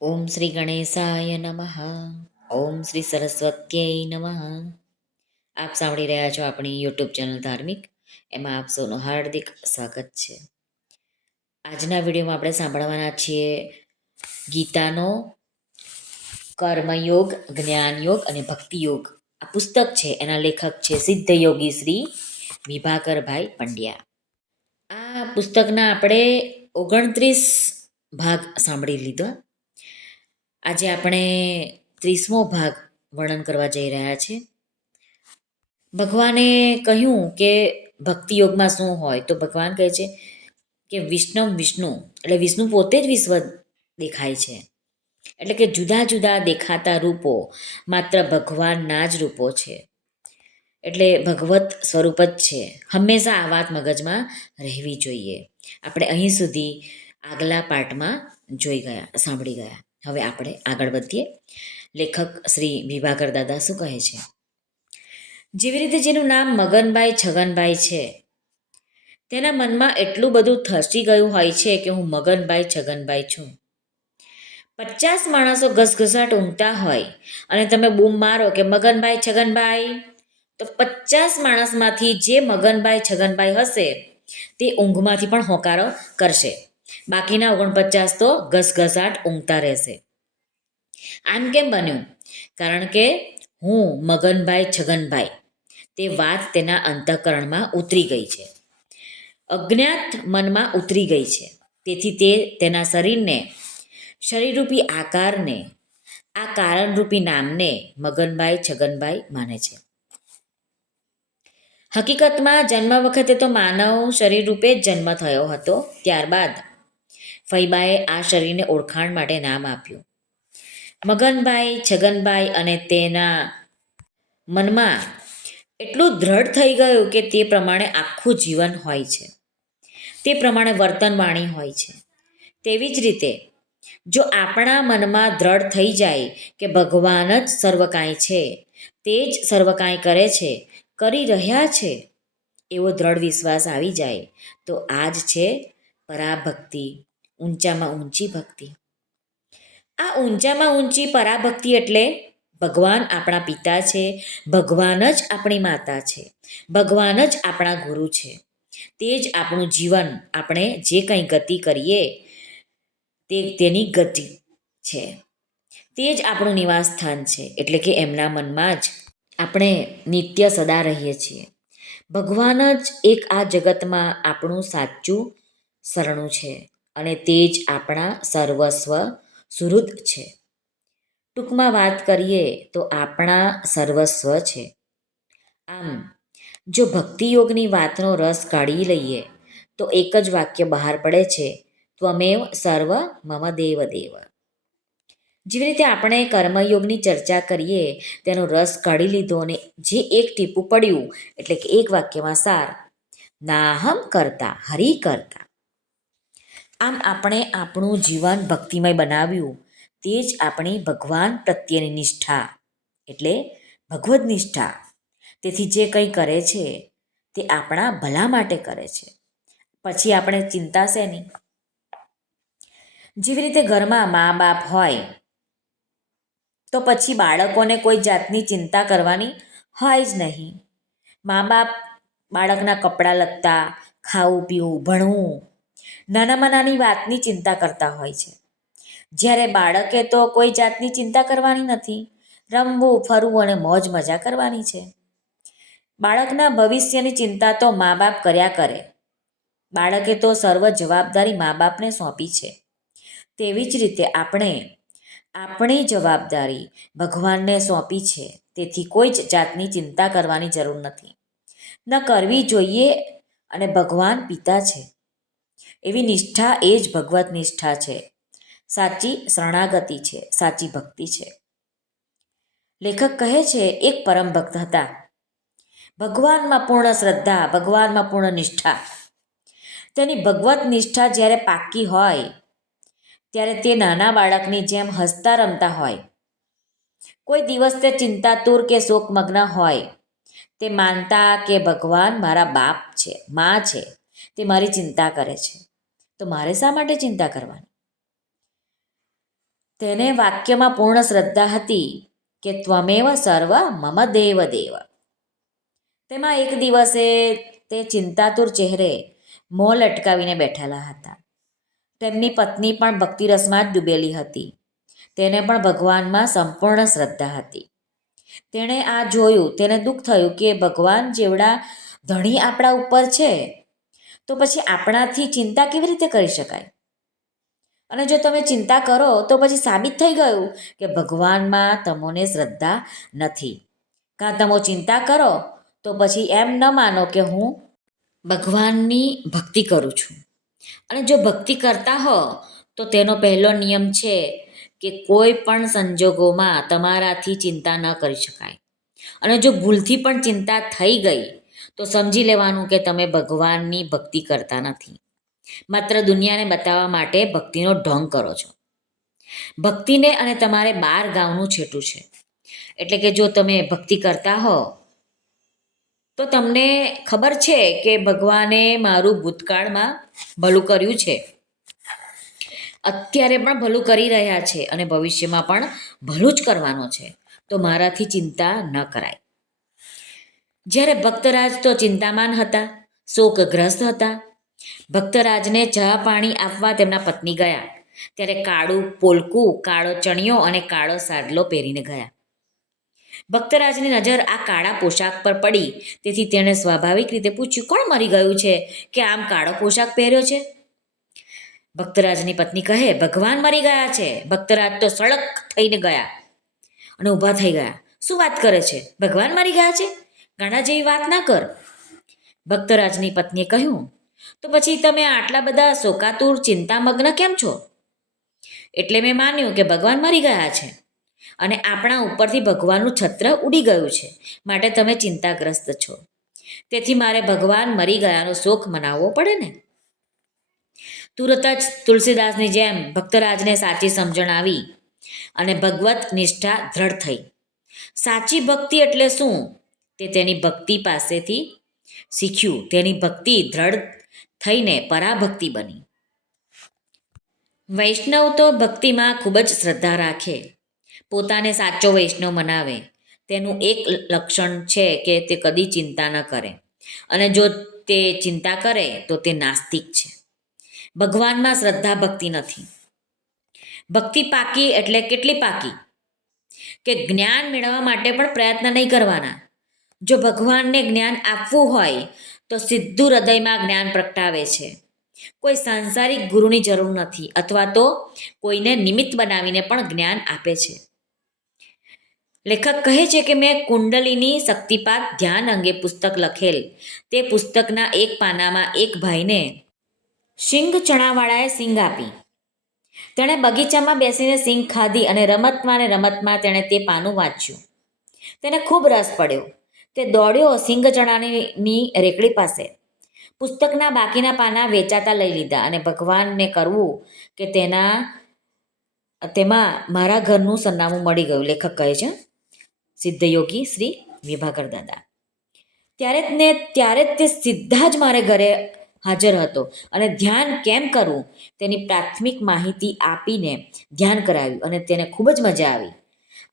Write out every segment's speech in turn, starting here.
ઓમ શ્રી ગણેશાય નમઃ. ઓમ શ્રી સરસ્વત્યય નમઃ. આપ સાંભળી રહ્યા છો આપણી યુટ્યુબ ચેનલ ધાર્મિક. એમાં આપ સૌનું હાર્દિક સ્વાગત છે. આજના વિડીયોમાં આપણે સાંભળવાના છીએ ગીતાનો કર્મયોગ, જ્ઞાનયોગ અને ભક્તિયોગ. આ પુસ્તક છે, એના લેખક છે સિદ્ધ યોગી શ્રી વિભાકરભાઈ પંડ્યા. આ પુસ્તકના આપણે 29 ભાગ સાંભળી લીધા. આજે આપણે 30મો ભાગ વર્ણન કરવા જઈ રહ્યા છે. ભગવાને કહ્યું કે ભક્તિ યોગમાં શું હોય, તો ભગવાન કહે છે કે વિષ્ણુ એટલે વિષ્ણુ પોતે જ વિશ્વ દેખાય છે. એટલે કે જુદા જુદા દેખાતા રૂપો માત્ર ભગવાનના જ રૂપો છે. એટલે ભગવત સ્વરૂપ જ છે. હંમેશા આ વાત મગજમાં રહેવી જોઈએ. આપણે અહીં સુધી આગલા પાઠમાં સાંભળી ગયા. હવે આપણે આગળ વધીએ. લેખક શ્રી વિભાકર દાદા શું કહે છે? જેવી રીતે જેનું નામ મગનભાઈ છગનભાઈ છે, તેના મનમાં એટલું બધું થસી ગયું હોય છે કે હું મગનભાઈ છગનભાઈ છું. 50 માણસો ઘસઘસાટ ઊંઘતા હોય અને તમે બૂમ મારો કે મગનભાઈ છગનભાઈ, તો 50 માણસમાંથી જે મગનભાઈ છગનભાઈ હશે તે ઊંઘમાંથી પણ હોકારો કરશે. બાકીના 49 તો ઘસઘસાટ ઊંઘતા રહેશે. આમ કેમ બન્યું? કારણ કે હું મગનભાઈ છગનભાઈ, તે વાત તેના અંતઃકરણમાં ઉતરી ગઈ છે, અજ્ઞાત મનમાં ઉતરી ગઈ છે. તેથી તે તેના શરીરરૂપી આકારને, આ કારણરૂપી નામને મગનભાઈ છગનભાઈ માને છે. હકીકતમાં જન્મ વખતે તો માનવ શરીર રૂપે જ જન્મ થયો હતો. ત્યારબાદ ફૈબાએ આ શરીરને ઓળખાણ માટે નામ આપ્યું મગનભાઈ છગનભાઈ, અને તેના મનમાં એટલું દ્રઢ થઈ ગયું કે તે પ્રમાણે આખું જીવન હોય છે, તે પ્રમાણે વર્તન વાણી હોય છે. તેવી જ રીતે જો આપણા મનમાં દ્રઢ થઈ જાય કે ભગવાન જ સર્વ કાંઈ છે, તે જ સર્વ કાંઈ કરે છે, કરી રહ્યા છે, એવો દ્રઢ વિશ્વાસ આવી જાય, તો આ જ છે પરાભક્તિ, ઊંચામાં ઊંચી ભક્તિ. આ ઊંચામાં ઊંચી પરાભક્તિ એટલે ભગવાન આપણા પિતા છે, ભગવાન જ આપણી માતા છે, ભગવાન જ આપણા ગુરુ છે. તે જ આપણું જીવન, આપણે જે કંઈ ગતિ કરીએ તેની ગતિ છે, તે જ આપણું નિવાસ સ્થાન છે. એટલે કે એમના મનમાં જ આપણે નિત્ય સદા રહીએ છીએ. ભગવાન જ એક આ જગતમાં આપણું સાચું શરણું છે, અને તે જ આપણા સર્વસ્વ સુહૃદ છે. ટૂંકમાં વાત કરીએ તો આપણા સર્વસ્વ છે. આમ જો ભક્તિયોગની વાતનો રસ કાઢી લઈએ તો એક જ વાક્ય બહાર પડે છે, ત્વમેવ સર્વ મમ દેવ દેવ. જેવી રીતે આપણે કર્મયોગની ચર્ચા કરીએ તેનો રસ કાઢી લીધો, અને જે એક ટીપું પડ્યું, એટલે કે એક વાક્યમાં સાર, નાહમ કરતા હરિ કરતા. આમ આપણે આપણું જીવન ભક્તિમય બનાવ્યું, તે જ આપણી ભગવાન પ્રત્યેની નિષ્ઠા, એટલે ભગવદ નિષ્ઠા. તેથી જે કંઈ કરે છે તે આપણા ભલા માટે કરે છે. પછી આપણે ચિંતા શેની? જેવી રીતે ઘરમાં મા બાપ હોય તો પછી બાળકોને કોઈ જાતની ચિંતા કરવાની હોય જ નહીં. મા બાપ બાળકના કપડાં લત્તા, ખાવું પીવું, ભણવું, નાનામાં નાની વાતની ચિંતા કરતા હોય છે. જ્યારે બાળકે તો કોઈ જાતની ચિંતા કરવાની નથી, રમવું, ફરવું અને મોજ મજા કરવાની છે. બાળકના ભવિષ્યની ચિંતા તો મા બાપ કર્યા કરે. બાળકે તો સર્વ જવાબદારી મા બાપને સોંપી છે. તેવી જ રીતે આપણે આપણી જવાબદારી ભગવાનને સોંપી છે. તેથી કોઈ જ જાતની ચિંતા કરવાની જરૂર નથી, ન કરવી જોઈએ. અને ભગવાન પિતા છે એવી નિષ્ઠા, એ જ ભગવત નિષ્ઠા છે, સાચી શરણાગતિ છે, સાચી ભક્તિ છે. લેખક કહે છે, એક પરમ ભક્ત હતા, ભગવાનમાં પૂર્ણ શ્રદ્ધા, ભગવાનમાં પૂર્ણ નિષ્ઠા. તેની ભગવત નિષ્ઠા જ્યારે પાકી હોય ત્યારે તે નાના બાળકની જેમ હસતા રમતા હોય. કોઈ દિવસ તે ચિંતાતુર કે શોકમગ્ન હોય. તે માનતા કે ભગવાન મારા બાપ છે, મા છે, તે મારી ચિંતા કરે છે, તો મારે શા માટે ચિંતા કરવાની? તેને વાક્યમાં પૂર્ણ શ્રદ્ધા હતી કે ત્વમેવ સર્વ મમ દેવ દેવ. તેમાં એક દિવસે તે ચિંતાતુર ચહેરે મોં લટકાવીને બેઠેલા હતા. તેમની પત્ની પણ ભક્તિરસમાં જ ડૂબેલી હતી. તેને પણ ભગવાનમાં સંપૂર્ણ શ્રદ્ધા હતી. તેણે આ જોયું. તેને દુઃખ થયું કે ભગવાન જેવડા ધણી આપણા ઉપર છે તો પછી આપણાથી ચિંતા કેવી રીતે કરી શકાય? અને જો તમે ચિંતા કરો તો પછી સાબિત થઈ ગયું કે ભગવાનમાં તમને શ્રદ્ધા નથી. કાં તમે ચિંતા કરો તો પછી એમ ન માનો કે હું ભગવાનની ભક્તિ કરું છું. અને જો ભક્તિ કરતા હો તો તેનો પહેલો નિયમ છે કે કોઈ પણ સંજોગોમાં તમારાથી ચિંતા ન કરી શકાય. અને જો ભૂલથી પણ ચિંતા થઈ ગઈ તો સમજી લેવાનું કે તમે ભગવાનની ભક્તિ કરતા નથી. માત્ર દુનિયાને બતાવવા માટે ભક્તિનો ઢોંગ કરો છો. ભક્તિને અને તમારે 12 ગાઉનું છેટું છે. એટલે કે જો તમે ભક્તિ કરતા હો તો તમને ખબર છે કે ભગવાને મારું ભૂતકાળમાં ભલું કર્યું છે, અત્યારે પણ ભલું કરી રહ્યા છે અને ભવિષ્યમાં પણ ભલું જ કરવાનો છે, તો મારાથી ચિંતા ન કરાય. જ્યારે ભક્તરાજ તો ચિંતામાન હતા, શોકગ્રસ્ત હતા. ભક્તરાજને ચા પાણી આપવા તેમના પત્ની ગયા ત્યારે કાળું પોલકું, કાળો ચણિયો અને કાળો સાડલો પહેરીને ગયા. ભક્તરાજની નજર આ કાળા પોશાક પર પડી તેથી તેણે સ્વાભાવિક રીતે પૂછ્યું, કોણ મરી ગયું છે કે આમ કાળો પોશાક પહેર્યો છે? ભક્તરાજની પત્ની કહે, ભગવાન મરી ગયા છે. ભક્તરાજ તો સળક થઈને ગયા અને ઊભા થઈ ગયા. શું વાત કરે છે? ભગવાન મરી ગયા છે? ગાંડા જેવી વાત ના કર. ભક્તરાજની પત્નીએ કહ્યું, તો પછી તમે આટલા બધા શોકાતુર ચિંતામગ્ન કેમ છો? એટલે મેં માન્યું કે ભગવાન મરી ગયા છે અને આપણા ઉપરથી ભગવાનનું છત્ર ઉડી ગયું છે, માટે તમે ચિંતાગ્રસ્ત છો. તેથી મારે ભગવાન મરી ગયાનો શોક મનાવવો પડે ને. તુરત જ તુલસીદાસની જેમ ભક્તરાજને સાચી સમજણ આવી અને ભગવત નિષ્ઠા દ્રઢ થઈ. સાચી ભક્તિ એટલે શું તે તેની ભક્તિ પાસેથી શીખ્યું. તેની ભક્તિ દ્રઢ થઈને પરાભક્તિ બની. વૈષ્ણવ તો ભક્તિમાં ખૂબ જ શ્રદ્ધા રાખે, પોતાને સાચો વૈષ્ણવ મનાવે. તેનું એક લક્ષણ છે કે તે કદી ચિંતા ન કરે, અને જો તે ચિંતા કરે તો તે નાસ્તિક છે. ભગવાનમાં શ્રદ્ધા ભક્તિ નથી. ભક્તિ પાકી એટલે કેટલી પાકી કે જ્ઞાન મેળવવા માટે પણ પ્રયત્ન નહીં કરવાના. જો ભગવાનને જ્ઞાન આપવું હોય તો સીધું હૃદયમાં જ્ઞાન પ્રગટાવે છે. કોઈ સાંસારિક ગુરુની જરૂર નથી, અથવા તો કોઈને નિમિત્ત બનાવીને પણ જ્ઞાન આપે છે. લેખક કહે છે કે મેં કુંડલીની શક્તિપાત ધ્યાન અંગે પુસ્તક લખેલ. તે પુસ્તકના એક પાનામાં એક ભાઈને સિંગ ચણાવાળાએ સિંગ આપી. તેણે બગીચામાં બેસીને સિંગ ખાધી અને રમતમાં તેણે તે પાનું વાંચ્યું. તેને ખૂબ રસ પડ્યો. તે દોડ્યો સિંગ ચણાની રેકડી પાસે. પુસ્તકના બાકીના પાના વેચાતા લઈ લીધા અને ભગવાનને કરવું કે તેમાં મારા ઘરનું સરનામું મળી ગયું. લેખક કહે છે સિદ્ધયોગી શ્રી વિભાકર દાદા. ત્યારે જ તે સીધા જ મારે ઘરે હાજર હતો અને ધ્યાન કેમ કરવું તેની પ્રાથમિક માહિતી આપીને ધ્યાન કરાવ્યું અને તેને ખૂબ જ મજા આવી.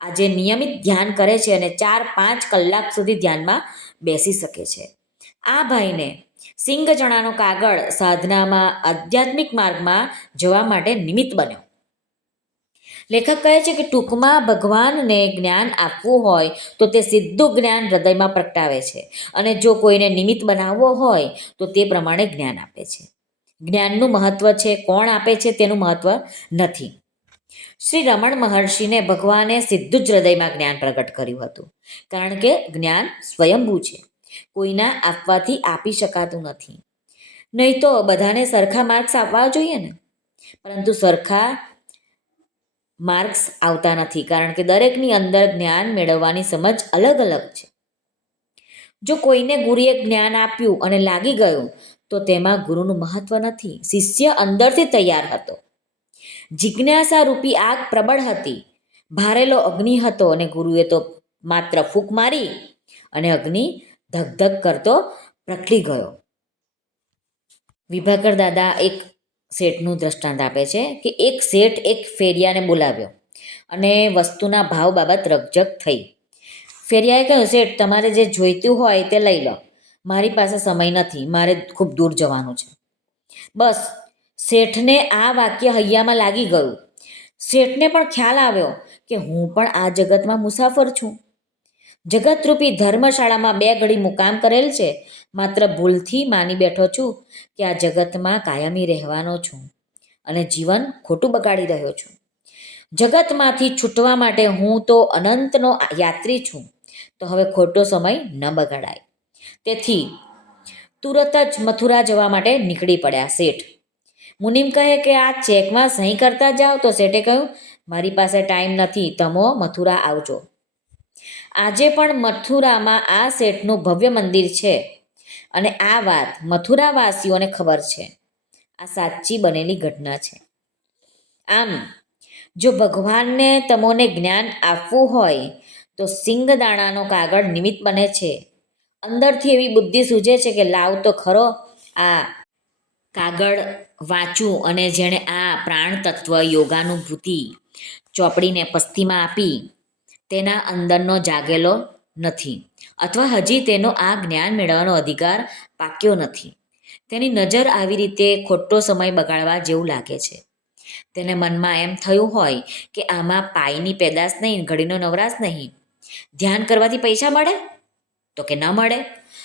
આજે નિયમિત ધ્યાન કરે છે અને 4-5 કલાક સુધી ધ્યાનમાં બેસી શકે છે. આ ભાઈને સિંગ ચણાનો કાગળ સાધનામાં આધ્યાત્મિક માર્ગમાં જવા માટે નિમિત્ત બન્યો. લેખક કહે છે કે ટૂંકમાં ભગવાનને જ્ઞાન આપવું હોય તો તે સીધું જ્ઞાન હૃદયમાં પ્રગટાવે છે, અને જો કોઈને નિમિત્ત બનાવવો હોય તો તે પ્રમાણે જ્ઞાન આપે છે. જ્ઞાનનું મહત્વ છે, કોણ આપે છે તેનું મહત્વ નથી. શ્રી રમણ મહર્ષિને ભગવાને સીધું જ હૃદયમાં જ્ઞાન પ્રગટ કર્યું હતું, કારણ કે જ્ઞાન સ્વયંભૂ છે, કોઈના આપવાથી આપી શકાતું નથી. નહીં તો બધાને સરખા માર્ક્સ આપવા જોઈએ ને, પરંતુ સરખા માર્ક્સ આવતા નથી, કારણ કે દરેકની અંદર જ્ઞાન મેળવવાની સમજ અલગ અલગ છે. જો કોઈને ગુરુએ જ્ઞાન આપ્યું અને લાગી ગયું તો તેમાં ગુરુનું મહત્વ નથી. શિષ્ય અંદરથી તૈયાર હતો. જિજ્ઞાસા રૂપી આગ પ્રબળ હતી, ભારેલો અગ્નિ હતો, અને ગુરુએ તો માત્ર ફૂંક મારી અને અગ્નિ ધગધગ કરતો પ્રગટી ગયો. વિભાકર દાદા એક શેઠનું દ્રષ્ટાંત આપે છે કે એક શેઠ એક ફેરિયાને બોલાવ્યો અને વસ્તુના ભાવ બાબત રકઝક થઈ. ફેરિયાએ કહ્યું, શેઠ, તમારે જે જોઈતું હોય તે લઈ લો, મારી પાસે સમય નથી, મારે ખૂબ દૂર જવાનું છે. બસ શેઠને આ વાક્ય હૈયામાં લાગી ગયું. શેઠને પણ ખ્યાલ આવ્યો કે હું પણ આ જગતમાં મુસાફર છું. જગતરૂપી ધર્મશાળામાં 2 ઘડી મુકામ કરેલ છે. માત્ર ભૂલથી માની બેઠો છું કે આ જગતમાં કાયમી રહેવાનો છું અને જીવન ખોટું બગાડી રહ્યો છું. જગતમાંથી છૂટવા માટે હું તો અનંતનો યાત્રી છું, તો હવે ખોટો સમય ન બગાડાય. તેથી તુરત જ મથુરા જવા માટે નીકળી પડ્યા શેઠ. મુનિમ કહે કે આ ચેકમાં સહી કરતા જાઓ. તો શેઠે કહ્યું, મારી પાસે ટાઈમ નથી, તમો મથુરા આવજો. આજે પણ મથુરામાં આ શેઠનું ભવ્ય મંદિર છે અને આ વાત મથુરાવાસીઓને ખબર છે. આ સાચી બનેલી ઘટના છે. આમ જો ભગવાનને તમોને જ્ઞાન આપવું હોય તો સિંગદાણાનો કાગળ નિમિત્ત બને છે. અંદરથી એવી બુદ્ધિ સૂજે છે કે લાવ તો ખરો આ કાગળ વાંચું, અને જેણે આ પ્રાણ તત્વ યોગાનુભૂતિ ચોપડીને પસ્તીમાં આપી તેના અંદરનો જાગેલો નથી, અથવા હજી તેનો આ જ્ઞાન મેળવવાનો અધિકાર પાક્યો નથી. તેની નજર આવી રીતે ખોટો સમય બગાડવા જેવું લાગે છે. તેને મનમાં એમ થયું હોય કે આમાં પાયની પેદાશ નહીં, ઘડીનો નવરાશ નહીં. ધ્યાન કરવાથી પૈસા મળે? તો કે ન મળે.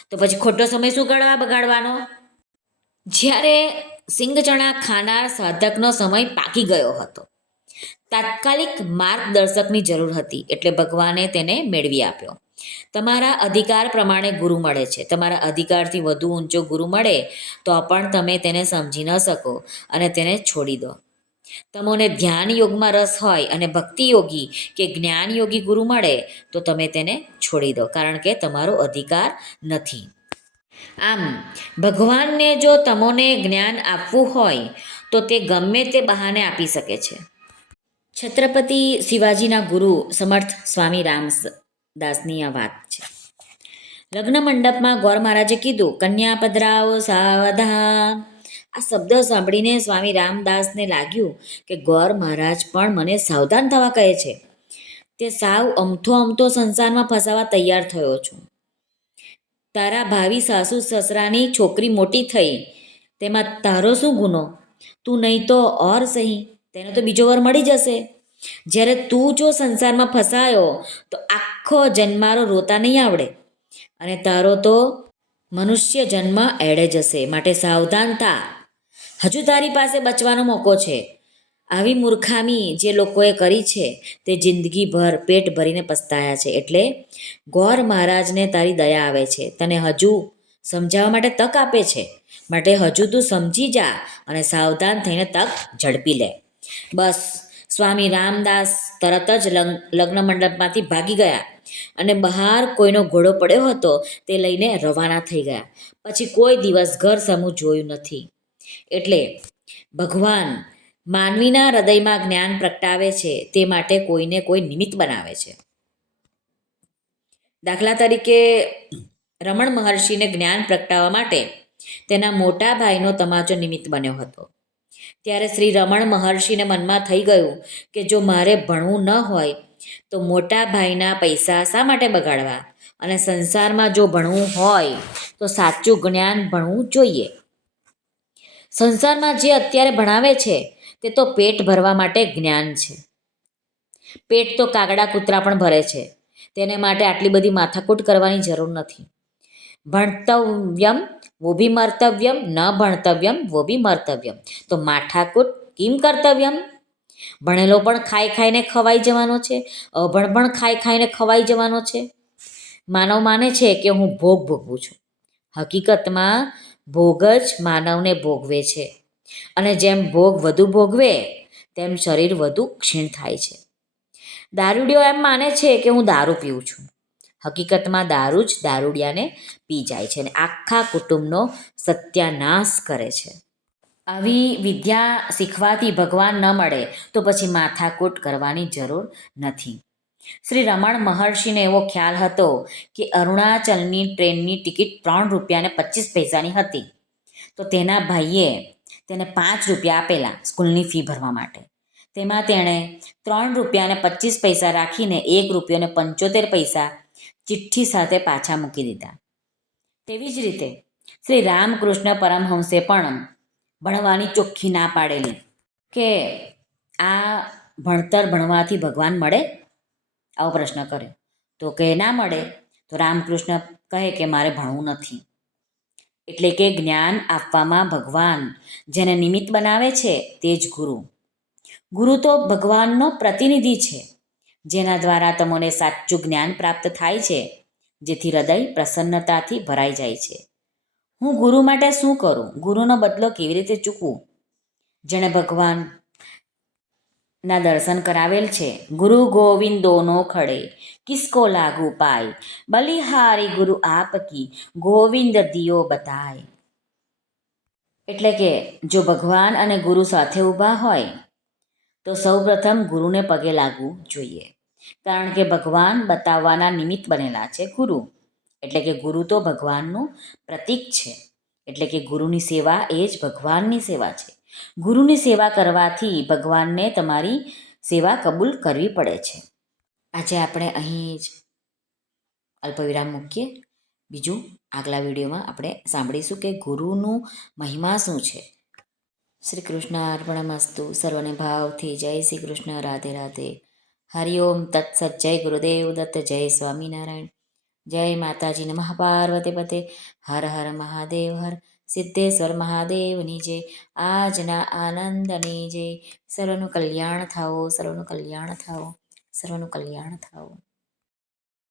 તો પછી ખોટો સમય શું બગાડવાનો? જ્યારે સિંગચણા ખાનાર સાધકનો સમય પાકી ગયો હતો. તાત્કાલિક માર્ગદર્શકની જરૂર હતી, એટલે ભગવાને તેને મેળવી આપ્યો. તમારા અધિકાર પ્રમાણે ગુરુ મળે છે. તમારા અધિકારથી વધુ ઊંચો ગુરુ મળે તો પણ તમે તેને સમજી ન શકો અને તેને છોડી દો. તમને ધ્યાન યોગમાં રસ હોય અને ભક્તિ યોગી કે જ્ઞાન યોગી ગુરુ મળે તો તમે તેને છોડી દો, કારણ કે તમારો અધિકાર નથી. આમ ભગવાનને જો તમોને જ્ઞાન આપવું હોય તો તે ગમે તે બહાને આપી શકે છે. છત્રપતિ શિવાજીના ગુરુ સમર્થ સ્વામી રામદાસની આ વાત છે. લગ્ન મંડપમાં ગોર મહારાજે કીધું, કન્યા પધરાવો સાવધાન. આ શબ્દ સાંભળીને સ્વામી રામદાસને લાગ્યું કે ગોર મહારાજ પણ મને સાવધાન થવા કહે છે. તે સાવ અમથો સંસારમાં ફસાવા તૈયાર થયો છું. તારા ભાવિ સાસુ સસરાની છોકરી મોટી થઈ, તેમાં તારો શું ગુનો? તું નહીં તો ઓર સહી, તેને તો બીજો વર મળી જશે. જ્યારે તું જો સંસારમાં ફસાયો તો આખો જન્મારો રોતા નહીં આવડે, અને તારો તો મનુષ્ય જન્મ એળે જશે. માટે સાવધાન થા, હજુ તારી પાસે બચવાનો મોકો છે. આવી મૂર્ખામી જે લોકોએ કરી છે તે જિંદગીભર પેટ ભરીને પસ્તાયા છે. એટલે ગોર મહારાજને તારી દયા આવે છે, તને હજુ સમજાવવા માટે તક આપે છે. માટે હજુ તું સમજી જા અને સાવધાન થઈને તક ઝડપી લે. બસ સ્વામી રામદાસ તરત જ લગ્ન મંડપમાંથી ભાગી ગયા અને બહાર કોઈનો ઘોડો પડ્યો હતો તે લઈને રવાના થઈ ગયા. પછી કોઈ દિવસ ઘર સમૂહ જોયું નથી. એટલે ભગવાન માનવીના હૃદયમાં જ્ઞાન પ્રગટાવે છે તે માટે કોઈને કોઈ નિમિત્ત બનાવે છે. દાખલા તરીકે રમણ મહર્ષિને જ્ઞાન પ્રગટાવવા માટે તેના મોટા ભાઈનો તમાચો નિમિત્ત બન્યો હતો. ત્યારે શ્રી રમણ મહર્ષિને મનમાં થઈ ગયું કે જો મારે ભણવું ન હોય તો મોટા ભાઈના પૈસા શા માટે બગાડવા, અને સંસારમાં જો ભણવું હોય તો સાચું જ્ઞાન ભણવું જોઈએ. સંસારમાં જે અત્યારે ભણાવે છે તે તો પેટ ભરવા માટે જ્ઞાન છે. પેટ તો કાગડા કૂતરા પણ ભરે છે, તેને માટે આટલી બધી માથાકૂટ કરવાની જરૂર નથી. ભણતવ્યમ વો ભી મર્તવ્યમ, ન ભણતવ્યમ વો ભી મર્તવ્યમ, તો માથાકૂટ કિમ કર્તવ્યમ. ભણેલો પણ ખાઈને ખવાઈ જવાનો છે, અભણ પણ ખાઈને ખવાઈ જવાનો છે. માનવ માને છે કે હું ભોગ ભોગવું છું. હકીકતમાં ભોગ જ માનવને ભોગવે છે, અને જેમ ભોગ વધુ ભોગવે તેમ શરીર વધુ ક્ષીણ થાય છે. દારૂડિયો એમ માને છે કે હું દારૂ પીઉં છું. હકીકતમાં દારૂ જ દારૂડિયાને પી જાય છે અને આખા કુટુંબનો સત્યાનાશ કરે છે. આવી વિદ્યા શીખવાથી ભગવાન ન મળે તો પછી માથાકૂટ કરવાની જરૂર નથી. શ્રી રમણ મહર્ષિને એવો ખ્યાલ હતો કે અરુણાચલની ટ્રેનની ટિકિટ 3 રૂપિયા અને 25 પૈસાની હતી. તો તેના ભાઈએ તેને 5 રૂપિયા આપેલા સ્કૂલની ફી ભરવા માટે. તેમાં તેણે 3 રૂપિયા અને 25 પૈસા રાખીને 1 રૂપિયો અને 75 પૈસા ચિઠ્ઠી સાથે પાછા મૂકી દીધા. તેવી જ રીતે શ્રી રામકૃષ્ણ પરમહંસે પણ ભણવાની ચોખ્ખી ના પાડેલી કે આ ભણતર ભણવાથી ભગવાન મળે, આવો પ્રશ્ન કર્યો તો કે ના મળે. તો રામકૃષ્ણ કહે કે મારે ભણવું નથી. એટલે કે જ્ઞાન આપવામાં ભગવાન જેને નિમિત્ત બનાવે છે તે જ ગુરુ. ગુરુ તો ભગવાનનો પ્રતિનિધિ છે, જેના દ્વારા તમને સાચું જ્ઞાન પ્રાપ્ત થાય છે, જેથી હૃદય પ્રસન્નતાથી ભરાઈ જાય છે. હું ગુરુ માટે શું કરું? ગુરુનો બદલો કેવી રીતે ચૂકવું? જેણે ભગવાનના દર્શન કરાવેલ છે. ગુરુ ગોવિંદોનો ખડે કિસકો લાગુ પાય, બલિહારી ગુરુ આપકી ગોવિંદ દિયો બતાય. એટલે કે જો ભગવાન અને ગુરુ સાથે ઊભા હોય તો સૌપ્રથમ ગુરુને પગે લાગવું જોઈએ, કારણ કે ભગવાન બતાવવાના નિમિત્ત બનેલા છે ગુરુ. એટલે કે ગુરુ તો ભગવાનનું પ્રતીક છે. એટલે કે ગુરુની સેવા એ જ ભગવાનની સેવા છે. ગુરુની સેવા કરવાથી ભગવાનને તમારી સેવા કબૂલ કરવી પડે છે. આજે આપણે અહીં જ અલ્પવિરામ મૂકીએ. બીજું આગલા વિડીયોમાં આપણે સાંભળીશું કે ગુરુનું મહિમા શું છે. શ્રી કૃષ્ણ અર્પણમસ્તુ. સર્વને ભાવથી જય શ્રી કૃષ્ણ. રાધે રાધે. હરિઓમ તત્સત. જય ગુરુદેવ દત્ત. જય સ્વામિનારાયણ. જય માતાજી. નમઃ પાર્વતી પતે. હર હર મહાદેવ હર. સિદ્ધેશ્વર મહાદેવની જય. આજના આનંદની જય. સર્વનું કલ્યાણ થાઓ, સર્વનું કલ્યાણ થાઓ, સર્વનું કલ્યાણ થાઓ.